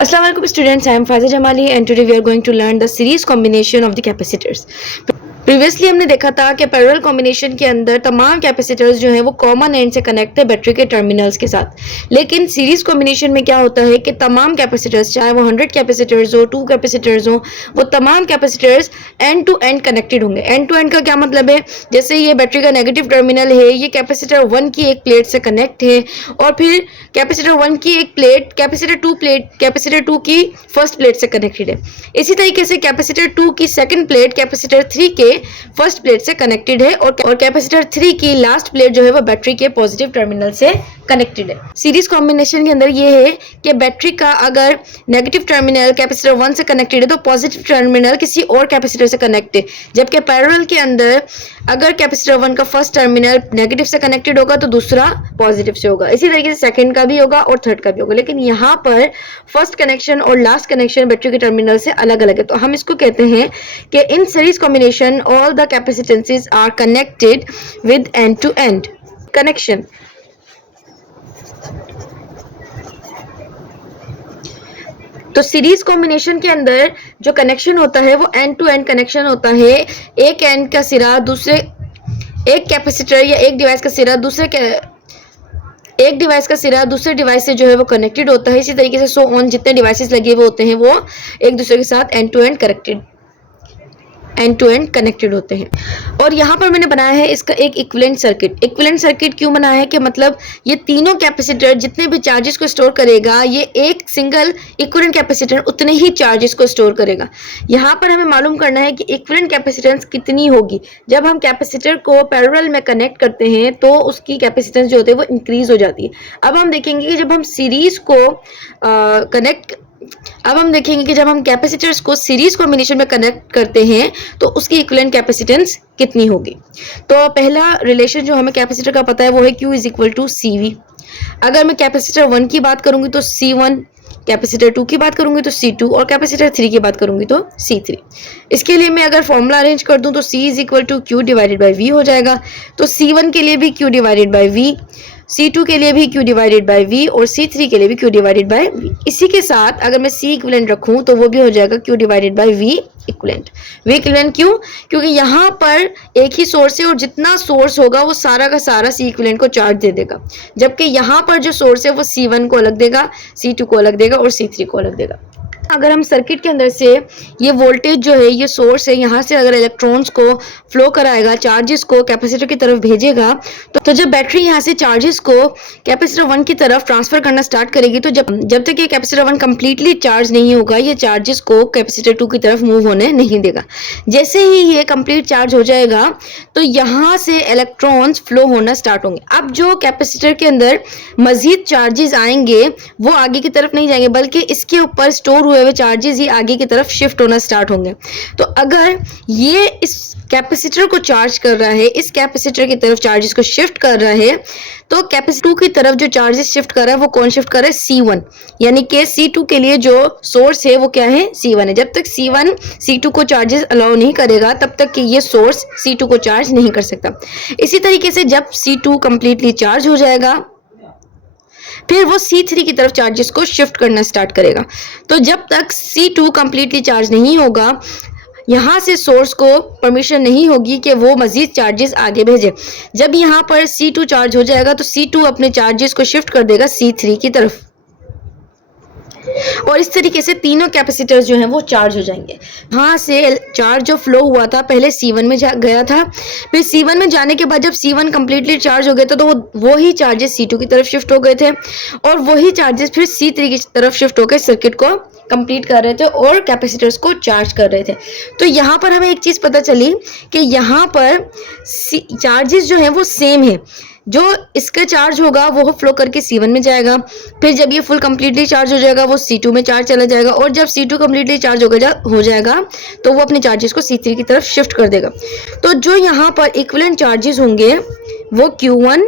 Assalamu alaikum students, I am Faiza Jamali and today we are going to learn the series combination of the capacitors. Previously हमने देखा था कि parallel combination के अंदर तमाम capacitors जो हैं वो कॉमन एंड से कनेक्ट है बैटरी के टर्मिनल्स के साथ। लेकिन सीरीज कॉम्बिनेशन में क्या होता है कि तमाम कैपेसिटर्स, चाहे वो 100 कैपेसिटर्स हो, 2 कैपेसिटर्स हो, वो तमाम capacitors end to end connected होंगे। एंड टू एंड का क्या मतलब है? जैसे ये बैटरी का नेगेटिव टर्मिनल है, ये कैपेसिटर 1 की एक प्लेट से कनेक्ट है और फिर कैपेसिटर 1 की एक प्लेट कैपेसिटर 2 की फर्स्ट प्लेट से कनेक्टेड है। इसी तरीके से कैपेसिटर 2 की सेकंड प्लेट कैपेसिटर 3 के फर्स्ट प्लेट से कनेक्टेड है और कैपेसिटर 3 की लास्ट प्लेट जो है वो बैटरी के पॉजिटिव टर्मिनल से कनेक्टेड है। सीरीज कॉम्बिनेशन के अंदर ये है कि बैटरी का अगर नेगेटिव टर्मिनल कैपेसिटर 1 से कनेक्टेड है तो पॉजिटिव टर्मिनल किसी और कैपेसिटर से कनेक्ट है, जबकि पैरेलल के अंदर अगर कैपेसिटर 1 का फर्स्ट टर्मिनल नेगेटिव से कनेक्टेड होगा तो दूसरा पॉजिटिव से होगा। इसी तरीके से सेकंड का भी होगा और थर्ड का भी होगा। लेकिन यहाँ पर फर्स्ट कनेक्शन और लास्ट कनेक्शन बैटरी के टर्मिनल से अलग अलग है, तो हम इसको कहते हैं कि in series combination all the capacitances are connected with end to end connection. तो सीरीज कॉम्बिनेशन के अंदर जो कनेक्शन होता है वो एंड टू एंड कनेक्शन होता है। एक एंड का सिरा दूसरे, एक कैपेसिटर या एक डिवाइस का सिरा दूसरे डिवाइस से जो है वो कनेक्टेड होता है। इसी तरीके से सो ऑन जितने डिवाइसेस लगे हुए होते हैं वो एक दूसरे के साथ एंड टू एंड कनेक्टेड होते हैं। और यहाँ पर मैंने बनाया है इसका एक इक्विवेलेंट सर्किट। इक्विवेलेंट सर्किट क्यों बनाया है कि मतलब ये तीनों कैपेसिटर जितने भी चार्जेस को स्टोर करेगा, ये एक सिंगल इक्विवेलेंट कैपेसिटर उतने ही चार्जेस को स्टोर करेगा। यहाँ पर हमें मालूम करना है कि इक्विवेलेंट कैपेसिटेंस कितनी होगी। जब हम कैपेसिटर को पैरेलल में कनेक्ट करते हैं तो उसकी कैपेसिटेंस जो होती है वो इंक्रीज हो जाती है। अब हम देखेंगे कि जब हम कैपेसिटर्स को सीरीज कॉम्बिनेशन में कनेक्ट करते हैं तो उसकी इक्विवेलेंट कैपेसिटेंस कितनी होगी। तो पहला रिलेशन जो हमें कैपेसिटर का पता है वो है Q is equal to CV। अगर मैं कैपेसिटर 1 की बात करूंगी तो C1, कैपेसिटर 2 की बात करूंगी तो C2 और कैपेसिटर 3 की बात करूंगी तो C3। इसके लिए मैं अगर फॉर्मूला अरेंज कर दूं तो C is equal to Q divided by V हो जाएगा। तो C1 के लिए भी Q divided by V, C2 के लिए भी Q डिवाइडेड बाई V और C3 के लिए भी Q डिवाइडेड बाई V। इसी के साथ अगर मैं C इक्विवेलेंट रखूं तो वो भी हो जाएगा Q divided by V equivalent. V equivalent क्यों? क्योंकि यहाँ पर एक ही सोर्स है और जितना सोर्स होगा वो सारा का सारा C इक्विवेलेंट को चार्ज दे देगा, जबकि यहाँ पर जो सोर्स है वो C1 को अलग देगा, C2 को अलग देगा और C3 को अलग देगा। अगर हम सर्किट के अंदर से ये वोल्टेज जो है, ये सोर्स है, यहाँ से अगर इलेक्ट्रॉन्स को फ्लो कराएगा, चार्जेस को कैपेसिटर की तरफ भेजेगा, तो जब बैटरी यहाँ से चार्जेस को कैपेसिटर 1 की तरफ ट्रांसफर करना स्टार्ट करेगी तो जब तक ये कैपेसिटर 1 कंप्लीटली चार्ज नहीं होगा ये चार्जेस को कैपेसिटर 2 की तरफ मूव होने नहीं देगा। जैसे ही ये कंप्लीट चार्ज हो जाएगा तो यहाँ से इलेक्ट्रॉन्स फ्लो होना स्टार्ट होंगे। अब जो कैपेसिटर के अंदर मजीद चार्जेस आएंगे वो आगे की तरफ नहीं जाएंगे, बल्कि इसके ऊपर स्टोर हुए हुए चार्जेस ही आगे की तरफ शिफ्ट होना स्टार्ट होंगे। तो अगर ये इस कैपेसिटर को चार्ज कर रहा है, इस कैपेसिटर की तरफ चार्जेस को शिफ्ट कर रहा है, तो कैपेसिटर 2 की तरफ जो चार्जेस शिफ्ट कर रहा है वो कौन शिफ्ट कर रहा है? C1। यानी कि C2 के लिए जो सोर्स है वो क्या है? C1 है। जब तक C1 C2 को चार्जेस अलाउ नहीं करेगा तब तक कि ये सोर्स C2 को चार्ज नहीं कर सकता। इसी तरीके से जब C2 कंप्लीटली चार्ज हो जाएगा फिर वो C3 की तरफ चार्जेस को शिफ्ट करना स्टार्ट करेगा। तो जब तक C2 कंप्लीटली चार्ज नहीं होगा, यहाँ से सोर्स को परमिशन नहीं होगी कि वो मजीद चार्जेस आगे भेजे। जब यहाँ पर C2 चार्ज हो जाएगा तो C2 अपने चार्जेस को शिफ्ट कर देगा C3 की तरफ और इस तरीके से तीनों कैपेसिटर्स जो हैं वो चार्ज हो जाएंगे। वहाँ से चार्ज जो फ्लो हुआ था पहले C1 में गया था, फिर C1 में जाने के बाद जब C1 कंप्लीटली चार्ज हो गया था तो वो ही चार्जेस C2 की तरफ शिफ्ट हो गए थे और वही चार्जेस फिर C3 की तरफ शिफ्ट होकर सर्किट को कंप्लीट कर रहे थे और कैपेसिटर्स को चार्ज कर रहे थे। तो यहाँ पर हमें एक चीज़ पता चली कि यहाँ पर चार्जेस जो हैं वो सेम है। जो इसका चार्ज होगा वो फ्लो करके C1 में जाएगा, फिर जब ये फुल कंप्लीटली चार्ज हो जाएगा वो C2 में चार्ज चला जाएगा और जब C2 कंप्लीटली चार्ज हो जाएगा तो वो अपने चार्जेस को C3 की तरफ शिफ्ट कर देगा। तो जो यहाँ पर इक्विवेलेंट चार्जेस होंगे वो Q1,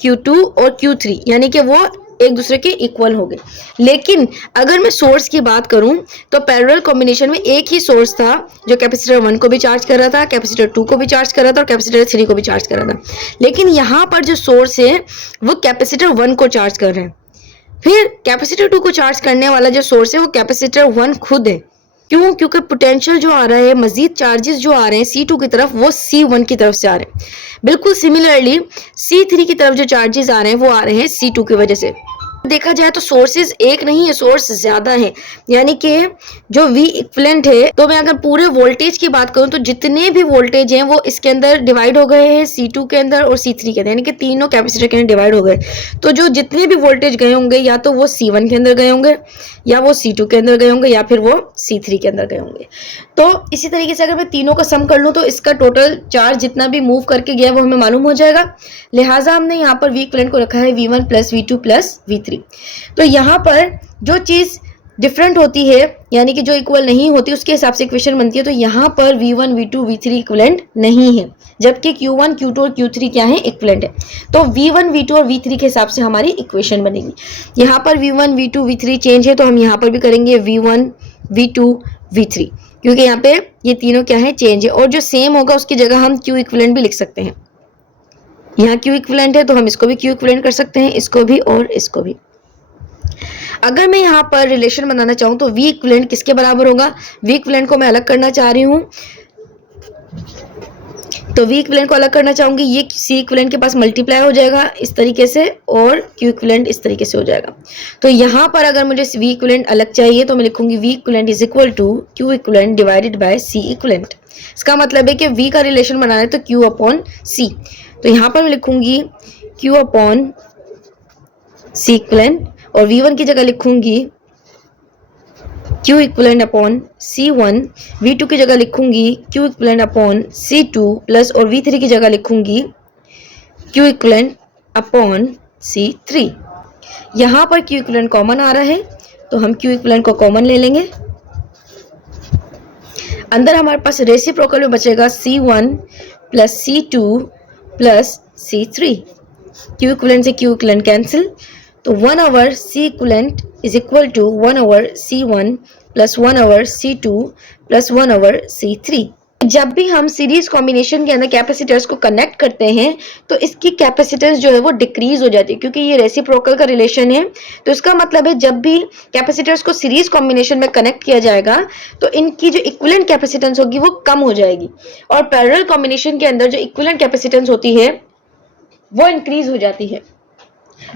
Q2 और Q3 यानी कि वो एक दूसरे के इक्वल हो गए। लेकिन अगर मैं सोर्स की बात करूं तो पैरेलल कॉम्बिनेशन में एक ही सोर्स था जो कैपेसिटर 1 को भी चार्ज कर रहा था, कैपेसिटर 2 को भी चार्ज कर रहा था और कैपेसिटर 3 को भी चार्ज कर रहा था। लेकिन यहाँ पर जो सोर्स है वो कैपेसिटर 1 को चार्ज कर रहे हैं, फिर कैपेसिटर 2 को चार्ज करने वाला जो सोर्स है वो कैपेसिटर 1 खुद है। क्यों? क्योंकि पोटेंशियल जो आ रहा है, मजीद चार्जेस जो आ रहे हैं C2 की तरफ, वो C1 की तरफ से आ रहे हैं। बिल्कुल सिमिलरली C3 की तरफ जो चार्जेस आ रहे हैं वो आ रहे हैं C2 की वजह से। देखा जाए तो सोर्सेज एक नहीं है, सोर्स ज्यादा है, यानी कि जो V इक्विवेलेंट है, तो मैं अगर पूरे वोल्टेज की बात करूं तो जितने भी वोल्टेज हैं वो इसके अंदर डिवाइड हो गए हैं, C2 के अंदर और C3 के अंदर, यानी कि तीनों कैपेसिटर के अंदर डिवाइड हो गए। तो जो जितने भी वोल्टेज गए होंगे या तो वो C1 के अंदर गए होंगे, या वो C2 के अंदर गए होंगे, या फिर वो C3 के अंदर गए होंगे। तो इसी तरीके से अगर मैं तीनों का सम कर लूं तो इसका टोटल चार्ज जितना भी मूव करके गया वो हमें मालूम हो जाएगा। लिहाजा हमने यहाँ पर V इक्विवेलेंट को रखा है V1 plus V2 plus V3। तो यहाँ पर जो चीज डिफरेंट होती है, यानी कि जो इक्वल नहीं होती, उसके हिसाब से इक्वेशन बनती है। तो यहाँ पर V1 V2 V3 इक्विवेलेंट नहीं है, जबकि Q1 Q2 और Q3 क्या है? इक्विवेलेंट है। तो V1 V2 और V3 के हिसाब से हमारी इक्वेशन बनेगी। यहाँ पर V1 V2 V3 चेंज है, तो हम यहाँ पर भी करेंगे V1 V2 V3, क्योंकि यहाँ पे ये तीनों क्या है? चेंज है। और जो सेम होगा उसकी जगह हम Q इक्विवेलेंट भी लिख सकते हैं। यहाँ Q इक्विवेलेंट है तो हम इसको भी Q इक्विवेलेंट कर सकते हैं, इसको भी और इसको भी। अगर मैं यहाँ पर रिलेशन बनाना चाहूँ तो V इक्विवेलेंट किसके बराबर होगा? V इक्विवेलेंट को मैं अलग करना चाह रही हूँ, तो V इक्विवेलेंट को अलग करना चाहूंगी। ये C इक्विवेलेंट के पास मल्टीप्लाई हो जाएगा इस तरीके से, और Q इक्विवेलेंट इस तरीके से हो जाएगा। तो यहाँ पर अगर मुझे V इक्विवेलेंट अलग चाहिए तो मैं लिखूंगी V equivalent is equal to Q equivalent divided by C equivalent. इसका मतलब है कि V का रिलेशन बनाना है तो Q अपॉन C। तो यहाँ पर मैं लिखूंगी Q अपॉन C इक्विवेलेंट, और V1 की जगह लिखूंगी Q equivalent upon C1, V2 की जगह लिखूंगी Q equivalent upon C2 plus, और V3 की जगह लिखूंगी Q इक्विवेलेंट अपॉन C3। यहाँ पर Q इक्विवेलेंट कॉमन आ रहा है तो हम Q इक्विवेलेंट को कॉमन ले लेंगे। अंदर हमारे पास रेसिप्रोकल में बचेगा C1 plus C2 plus C3। Q equivalent से Q इक्विवेलेंट कैंसिल, तो 1 over C equivalent is equal to 1 over C1 plus 1 over C2 plus 1 over C3। जब भी हम सीरीज कॉम्बिनेशन के अंदर कैपेसिटर्स को कनेक्ट करते हैं तो इसकी कैपेसिटेंस जो है वो डिक्रीज हो जाती है, क्योंकि ये रेसिप्रोकल का रिलेशन है। तो इसका मतलब है जब भी कैपेसिटर्स को सीरीज कॉम्बिनेशन में कनेक्ट किया जाएगा तो इनकी जो इक्विवेलेंट कैपेसिटेंस होगी वो कम हो जाएगी, और पैरेलल कॉम्बिनेशन के अंदर जो इक्विवेलेंट कैपेसिटेंस होती है वो इंक्रीज हो जाती है।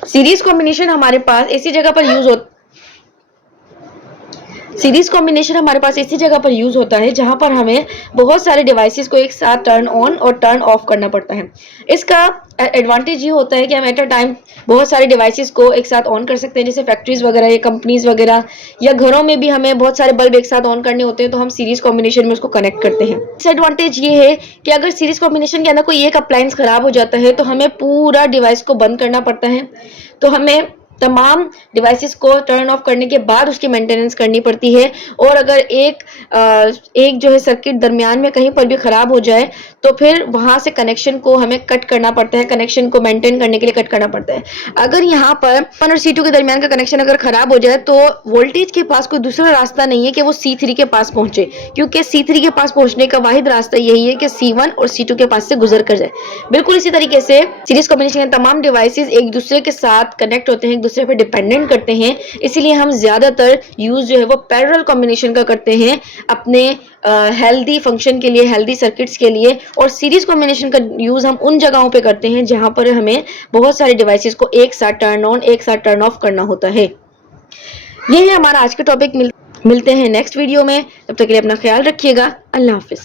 सीरीज कॉम्बिनेशन हमारे पास इसी जगह पर यूज होता है जहां पर हमें बहुत सारे डिवाइसेस को एक साथ टर्न ऑन और टर्न ऑफ करना पड़ता है। इसका एडवांटेज ये होता है कि हम एट अ टाइम बहुत सारे डिवाइसेस को एक साथ ऑन कर सकते हैं, जैसे फैक्ट्रीज वगैरह या कंपनीज वगैरह, या घरों में भी हमें बहुत सारे बल्ब एक साथ ऑन करने होते हैं तो हम सीरीज कॉम्बिनेशन में उसको कनेक्ट करते हैं। डिसएडवांटेज ये है कि अगर सीरीज कॉम्बिनेशन के अंदर कोई एक अप्लायंस खराब हो जाता है तो हमें पूरा डिवाइस को बंद करना पड़ता है, तो हमें तमाम डिवाइसेस को टर्न ऑफ करने के बाद उसकी मेंटेनेंस करनी पड़ती है। और अगर एक जो है सर्किट दरमियान में कहीं पर भी खराब हो जाए तो फिर वहां से कनेक्शन को हमें कट करना पड़ता है, कनेक्शन को मेंटेन करने के लिए कट करना पड़ता है। अगर यहाँ पर C1 और C2 के दरमियान का कनेक्शन अगर खराब हो जाए तो वोल्टेज के पास कोई दूसरा रास्ता नहीं है कि वो C3 के पास पहुंचे, क्योंकि C3 के पास पहुंचने का वाहिद रास्ता यही है कि C1 और C2 के पास से गुजर कर जाए। बिल्कुल इसी तरीके से सीरीज कॉम्बिनेशन के तमाम डिवाइसेस एक दूसरे के साथ कनेक्ट होते हैं, दूसरे पर डिपेंडेंट करते हैं, इसीलिए हम ज्यादातर यूज जो है वो पैरेलल कॉम्बिनेशन का करते हैं अपने हेल्दी फंक्शन के लिए, हेल्दी सर्किट्स के लिए। और सीरीज कॉम्बिनेशन का यूज हम उन जगहों पे करते हैं जहां पर हमें बहुत सारे डिवाइसेस को एक साथ टर्न ऑन एक साथ टर्न ऑफ करना होता है। ये है हमारा आज का टॉपिक। मिलते हैं नेक्स्ट वीडियो में, तब तक के लिए अपना ख्याल रखिएगा। अल्लाह हाफिज।